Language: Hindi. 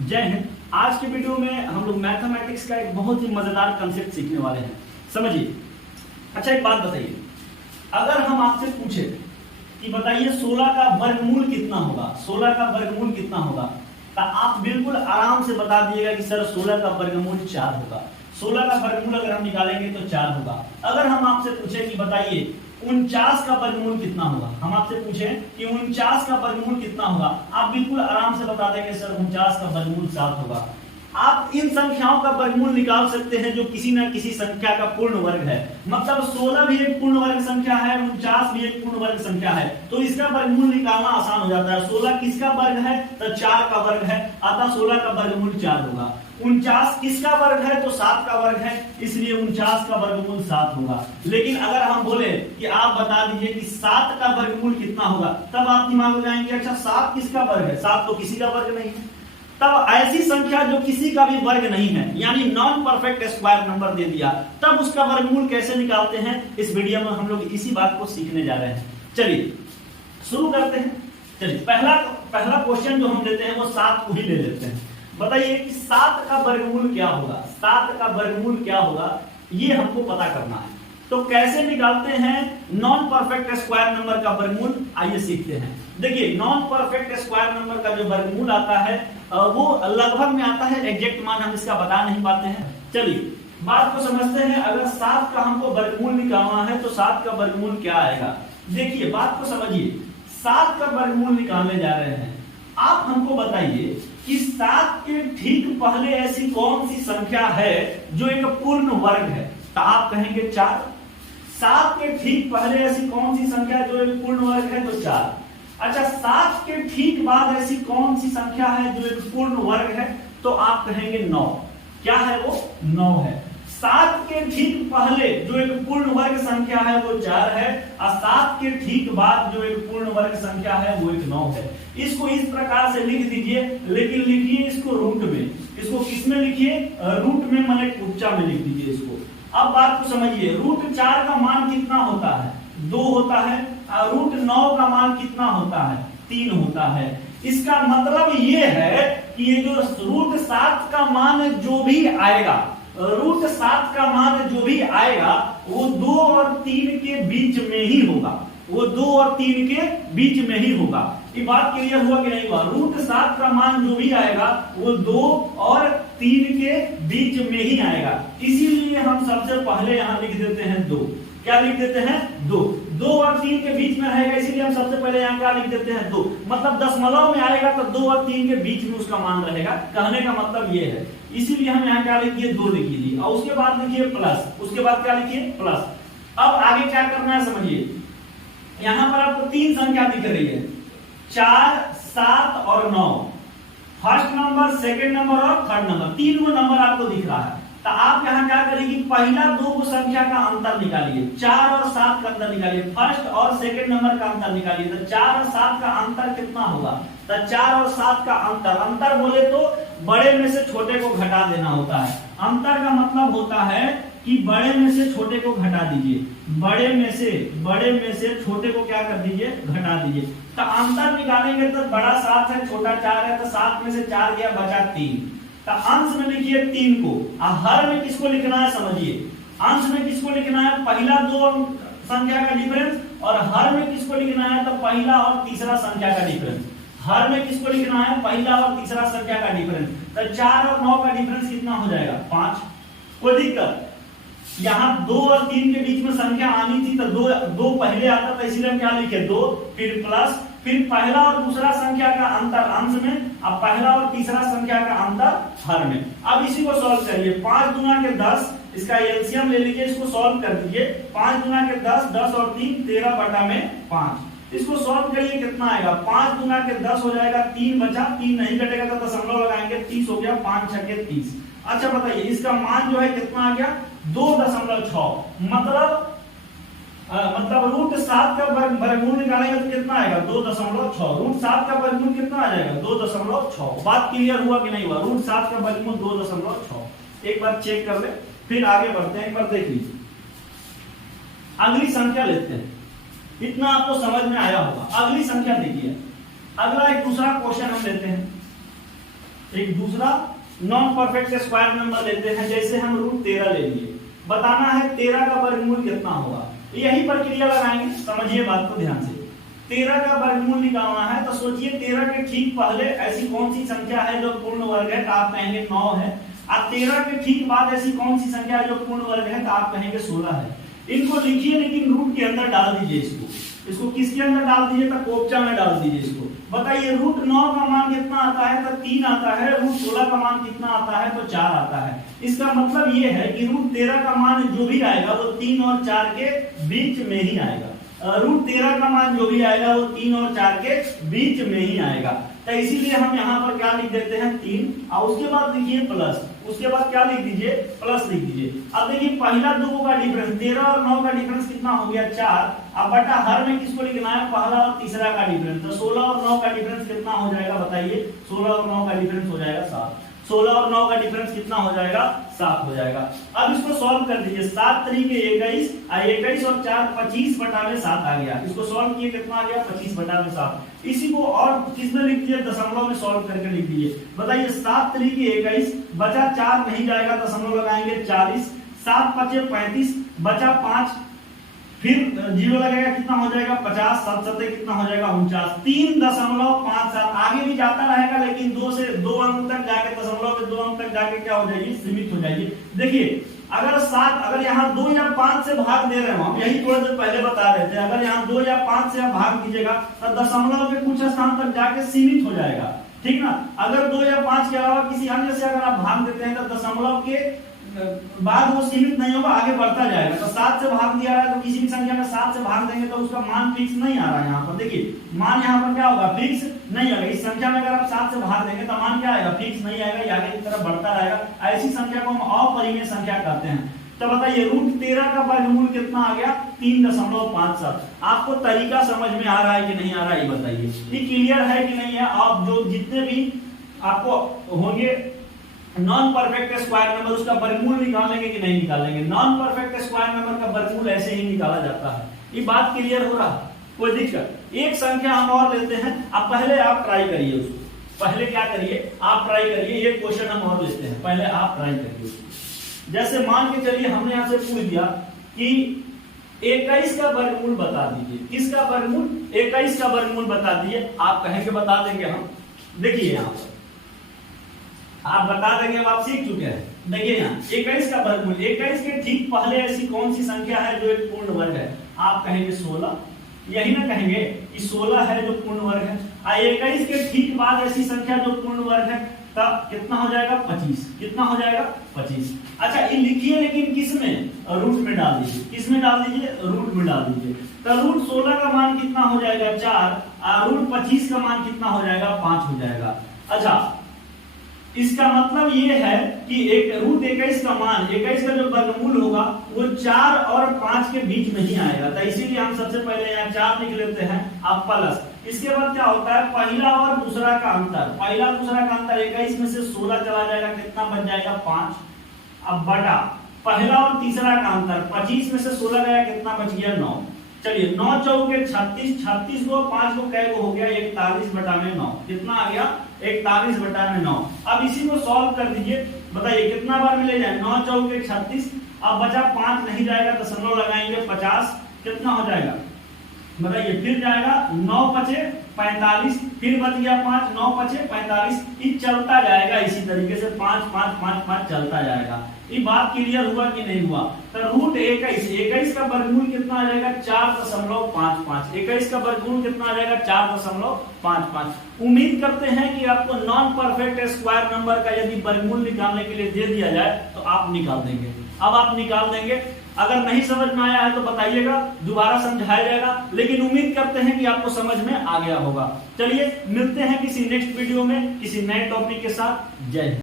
जय हिंद। आज के वीडियो में हम लोग मैथमेटिक्स का एक बहुत ही मजेदार कंसेप्ट सीखने वाले हैं। समझिए। अच्छा, एक बात बताइए, अगर हम आपसे पूछे कि बताइए 16 का वर्गमूल कितना होगा, 16 का वर्गमूल कितना होगा, तो आप बिल्कुल आराम से बता दिएगा कि सर 16 का वर्गमूल 4 होगा। 16 का वर्गमूल अगर हम निकालेंगे तो 4 होगा। अगर हम आपसे पूछे कि बताइए 49 का वर्गमूल कितना होगा, हम आपसे पूछे कि 49 का वर्गमूल कितना होगा, आप बिल्कुल आराम से बता देंगे सर 49 का वर्गमूल 7 होगा। आप इन संख्याओं का वर्गमूल निकाल सकते हैं जो किसी न किसी संख्या का पूर्ण वर्ग है। मतलब 16 भी एक पूर्ण वर्ग संख्या है, 49 भी एक पूर्ण वर्ग संख्या है, तो इसका वर्गमूल निकालना आसान हो जाता है। 16 किसका वर्ग है तो 4 का वर्ग है, अतः 16 का वर्गमूल 4 होगा। 49 किसका वर्ग है तो 7 का वर्ग है, इसलिए 49 का वर्गमूल 7 होगा। लेकिन अगर हम बोले कि आप बता दीजिए कि 7 का वर्गमूल कितना होगा, तब आप दिमाग में जाएंगे अच्छा 7 किसका वर्ग है, 7 तो किसी का वर्ग नहीं है। तब ऐसी संख्या जो किसी का भी वर्ग नहीं है, यानी नॉन परफेक्ट स्क्वायर नंबर दे दिया, तब उसका वर्गमूल कैसे निकालते हैं, इस वीडियो में हम लोग इसी बात को सीखने जा रहे हैं। चलिए शुरू करते हैं। चलिए पहला क्वेश्चन जो हम लेते हैं वो 7 को ही ले लेते हैं। बताइए कि 7 का वर्गमूल क्या होगा, 7 का वर्गमूल क्या होगा, ये हमको पता करना है। तो कैसे निकालते हैं नॉन परफेक्ट स्क्वायर नंबर का वर्गमूल, आइए सीखते हैं। देखिए नॉन परफेक्ट स्क्वायर नंबर का जो वर्गमूल आता है वो लगभग में आता है, एग्जैक्ट मान हम इसका बता नहीं पाते हैं। चलिए बात को समझते हैं। अगर 7 का हमको वर्गमूल निकालना है तो 7 का वर्गमूल क्या आएगा, देखिए बात को समझिए। 7 का वर्गमूल निकालने जा रहे हैं, आप हमको बताइए कि 7 के ठीक पहले ऐसी कौन सी संख्या है जो एक पूर्ण वर्ग है, तो आप कहेंगे 4। 7 के ठीक पहले ऐसी कौन सी संख्या जो एक पूर्ण वर्ग है तो 4। अच्छा, 7 के ठीक बाद ऐसी कौन सी संख्या है जो एक पूर्ण वर्ग है, तो आप कहेंगे 9। क्या है वो, 9 है। 7 के ठीक पहले जो एक पूर्ण वर्ग संख्या है वो 4 है, और 7 के ठीक बाद जो एक पूर्ण वर्ग संख्या है वो एक 9 है। इसको इस प्रकार से लिख दीजिए, लेकिन लिखिए इसको रूट में। इसको किसमें लिखिए, रूट में, माने कुच्चा में लिख दीजिए इसको। अब बात को समझिए, रूट 4 का मान कितना होता है, 2 होता है, और रूट 9 का मान कितना होता है, 3 होता है। इसका मतलब ये है कि ये जो रूट 7 का मान जो भी आएगा, रूट 7 का मान जो भी आएगा वो 2 और 3 के बीच में ही होगा, वो 2 और 3 के बीच में ही होगा। ये बात क्लियर हुआ कि नहीं हुआ। रूट 7 का मान जो भी आएगा वो 2 और 3 के बीच में ही आएगा, इसीलिए हम सबसे पहले यहां लिख देते हैं 2। क्या लिख देते हैं, 2। 2 और 3 के बीच में रहेगा, इसीलिए हम सबसे पहले यहाँ क्या लिख देते हैं, 2। मतलब दशमलव में आएगा तो 2 और 3 के बीच में उसका मान रहेगा, कहने का मतलब ये है। इसीलिए हम यहाँ क्या लिखिए, 2 लिख लीजिए, और उसके बाद लिखिए प्लस, उसके बाद क्या लिखिए, प्लस। अब आगे क्या करना है समझिए। यहाँ पर आपको 3 संख्या दिख रही है, 4, 7 और 9। फर्स्ट नंबर, सेकंड नंबर और थर्ड नंबर, 3 नंबर आपको दिख रहा है। तो आप यहाँ क्या करेंगे, पहला 2 संख्या का अंतर निकालिए, 4 और 7 का अंतर निकालिए, फर्स्ट और सेकंड नंबर का अंतर निकालिए। तो 4 और 7 का अंतर कितना होगा, तो 4 और 7 का अंतर बोले तो बड़े में से छोटे को घटा देना होता है। अंतर का मतलब होता है कि बड़े में से छोटे को घटा दीजिए, बड़े में से छोटे को क्या कर दीजिए, घटा दीजिए। तो अंतर निकालेंगे तो बड़ा 7 है, छोटा 4 है, तो 7 में से 4 गया, बचा 3। तो अंश में लिखिए 3 को, और हर में किसको लिखना है समझिए। अंश में किसको लिखना है, पहला 2 संख्या का डिफरेंस, और हर में किसको लिखना है तो पहला और तीसरा संख्या का डिफरेंस। हर में किसको लिखना है, पहला और तीसरा संख्या का डिफरेंस। तो 4 और 9 का डिफरेंस कितना हो जाएगा, 5। कोई दिक्कत, यहाँ 2 और 3 के बीच में संख्या आनी थी तो 2 पहले आता था, इसलिए हम क्या लिखे 2, फिर प्लस, फिर पहला और दूसरा संख्या का अंतर अंश में, अब पहला और तीसरा संख्या का अंतर हर में। अब इसी को सॉल्व करिए। 5 गुना के 10, इसका एलसीएम ले लीजिए, इसको सॉल्व कर दीजिए। 5 गुना के 10, 10 और 3 13/5। इसको सॉल्व करिए, कितना आएगा, 5 गुना के 10 हो जाएगा, 3 बचा, 3 नहीं कटेगा तो दशमलव लगाएंगे, 30 हो गया, 5 छके 30। अच्छा बताइए इसका मान जो है कितना आ गया, 2.6। मतलब रूट 7 का वर्गमूल निकालेंगे तो कितना आएगा, 2.6। रूट 7 का वर्गमूल कितना आ जाएगा, 2.6। बात क्लियर हुआ कि नहीं हुआ, रूट 7 का वर्गमूल 2.6। एक बार चेक कर ले, फिर आगे बढ़ते हैं। एक बार देख लीजिए, अगली संख्या लेते हैं, इतना आपको समझ में आया होगा। अगली संख्या देखिए, अगला एक दूसरा क्वेश्चन हम लेते हैं। एक दूसरा नॉन परफेक्ट स्क्वायर नंबर लेते हैं, जैसे हम रूट 13 ले लिए, बताना है 13 का वर्गमूल कितना होगा। यही प्रक्रिया लगाएंगे, समझिए बात को ध्यान से। 13 का वर्गमूल निकालना है तो सोचिए 13 के ठीक पहले ऐसी कौन सी संख्या है जो पूर्ण वर्ग है, तो आप कहेंगे 9 है। अब 13 के ठीक बाद ऐसी कौन सी संख्या है जो पूर्ण वर्ग है, तो आप कहेंगे 16 है। इनको लिखिए लेकिन रूट के अंदर डाल दीजिए, इसको किसके अंदर डाल दीजिए, तो कोपचा में डाल दीजिए इसको। बताइए रूट 9 का मान कितना आता है, तो 3 आता है। रूट 16 का मान कितना आता है, तो 4 आता है। इसका मतलब ये है कि रूट 13 का मान जो भी आएगा वो 3 और 4 के बीच में ही आएगा। रूट 13 का मान जो भी आएगा वो 3 और 4 के बीच में ही आएगा। तो इसीलिए हम यहाँ पर क्या लिख देते हैं 3, और उसके बाद लिखिए प्लस, उसके बाद क्या लिख दीजिए, प्लस लिख दीजिए। अब देखिए पहला दो का डिफरेंस 13 और 9 का डिफरेंस कितना हो गया 4। अब बटा हर में किसको लिखना है, पहला और तीसरा का डिफरेंस। तो 16 और 9 का डिफरेंस कितना हो जाएगा, बताइए। 16 और 9 का डिफरेंस हो जाएगा 7। 16 और 9 का डिफरेंस कितना हो जाएगा, 7 हो जाएगा। अब इसको सॉल्व कर दीजिए, 7 तरीके 21, 21 और 4 25 बटा में 7 आ गया। इसको सॉल्व किए कितना आ गया, 25 बटा में 7। इसी को और किसमें लिख दीजिए, दशमलव में सॉल्व करके लिख दीजिए। बताइए 7 तरीके 21, बचा 4 नहीं जाएगा, दशमलव लगाएंगे 40, 7 पचे 35, बचा 5, फिर 0 लगेगा, कितना हो जाएगा 50, 7 सत्ते कितना हो जाएगा 49, 3.57। आगे भी जाता रहेगा लेकिन 2 से 2 अंक तक जाके, दशमलव के 2 अंक तक जाके क्या हो जाएगी, सीमित हो जाएगी। देखिए अगर यहाँ 2 या 5 से भाग दे रहे हो, हम यही थोड़ा देर पहले बता रहे थे, अगर यहाँ 2 या 5 से आप भाग दीजिएगा तो दशमलव के कुछ स्थान तक जाके सीमित हो जाएगा, ठीक ना। अगर 2 या 5 के अलावा किसी अन्य से अगर आप भाग देते हैं तो दशमलव के बाद वो सीमित नहीं होगा, आगे बढ़ता जाएगा। तो 7 से भाग दिया है तो किसी भी संख्या में 7 से भाग देंगे तो उसका मान फिक्स नहीं आ रहा है। यहाँ पर देखिए मान यहाँ पर क्या होगा, फिक्स नहीं आएगा। इस संख्या में अगर आप 7 से भाग देंगे तो मान क्या आएगा, फिक्स नहीं आएगा, ये आगे की तरफ बढ़ता रहेगा। ऐसी संख्या को हम अपरिमेय संख्या कहते हैं। तो बताइए रूट 13 का वर्गमूल कितना आ गया, 3.57। आपको तरीका समझ में आ रहा है कि नहीं आ रहा है, ये बताइए। ये क्लियर है कि नहीं है। आप जो जितने भी आपको होंगे नॉन परफेक्ट स्क्वायर नंबर, उसका वर्गमूल निकालेंगे कि नहीं निकालेंगे। नॉन परफेक्ट स्क्वायर नंबर का वर्गमूल ऐसे ही निकाला जाता है। ये बात क्लियर हो रहा है, कोई दिक्कत। एक संख्या हम और लेते हैं, अब पहले आप ट्राई करिए उसको। पहले क्या करिए, आप ट्राई करिए। ये क्वेश्चन हम और लेते हैं, पहले आप ट्राई करिए उसको। जैसे मान के चलिए हमने यहाँ से पूछ दिया कि 21 का वर्गमूल बता दीजिए। किसका वर्गमूल, 21 का वर्गमूल बता दीजिए। आप कहेंगे बता देंगे हम। देखिए यहाँ पर आप बता देंगे, अब आप सीख चुके हैं। देखिए यहाँ 21 का वर्गमूल, 21 के ठीक पहले ऐसी कौन सी संख्या है जो एक पूर्ण वर्ग है, आप कहेंगे 16। यही ना कहेंगे कि 16 है जो पूर्ण वर्ग है। 21 के ठीक बाद ऐसी संख्या जो पूर्ण वर्ग है, तब कितना हो जाएगा 25। कितना हो जाएगा 25। अच्छा ये लिखिए लेकिन किस में, रूट में डाल दीजिए। किस में डाल दीजिए, रूट में डाल दीजिए। तो रूट 16 का मान कितना हो जाएगा 4, और रूट 25 का मान कितना हो जाएगा 5 हो जाएगा। अच्छा इसका मतलब ये है कि एक रूट 21 का मान, 21 का जो वर्गमूल होगा वो 4 और 5 के बीच में ही आएगा। तो इसीलिए हम सबसे पहले यहाँ 4 लिख लेते हैं, अब प्लस। इसके बाद क्या होता है, पहला और दूसरा का अंतर। पहला दूसरा का अंतर 21 में से 16 चला जाएगा, कितना बच जाएगा 5। अब बटा पहला और तीसरा का अंतर, 25 में से 16 गया, कितना बच गया 9। चलिए 9 चौके 36, 36 को 5 को कै को हो गया 41 बटा में 9। कितना आ गया 41 बटा में 9। अब इसी को सॉल्व कर दीजिए। बताइए कितना बार में ले जाए, 9 चौके 36, अब बचा 5 नहीं जाएगा, दशमलव लगाएंगे 50, कितना हो जाएगा बताइए। फिर जाएगा 9 पचे 45, फिर बच गया 5, 9 पचे 45। ये चलता जाएगा इसी तरीके से 5 5 5 5 चलता जाएगा। ये बात क्लियर हुआ कि नहीं हुआ। तो रूट 21 का वर्गमूल कितना आ जाएगा 4.55। 21 का वर्गमूल कितना आ जाएगा 4.55। उम्मीद करते हैं कि आपको नॉन परफेक्ट स्क्वायर नंबर का यदि वर्गमूल निकालने के लिए दे दिया जाए तो आप निकाल देंगे। अब आप निकाल देंगे। अगर नहीं समझ में आया है तो बताइएगा, दोबारा समझाया जाएगा, लेकिन उम्मीद करते हैं कि आपको समझ में आ गया होगा। चलिए मिलते हैं किसी नेक्स्ट वीडियो में किसी नए टॉपिक के साथ। जय हिंद।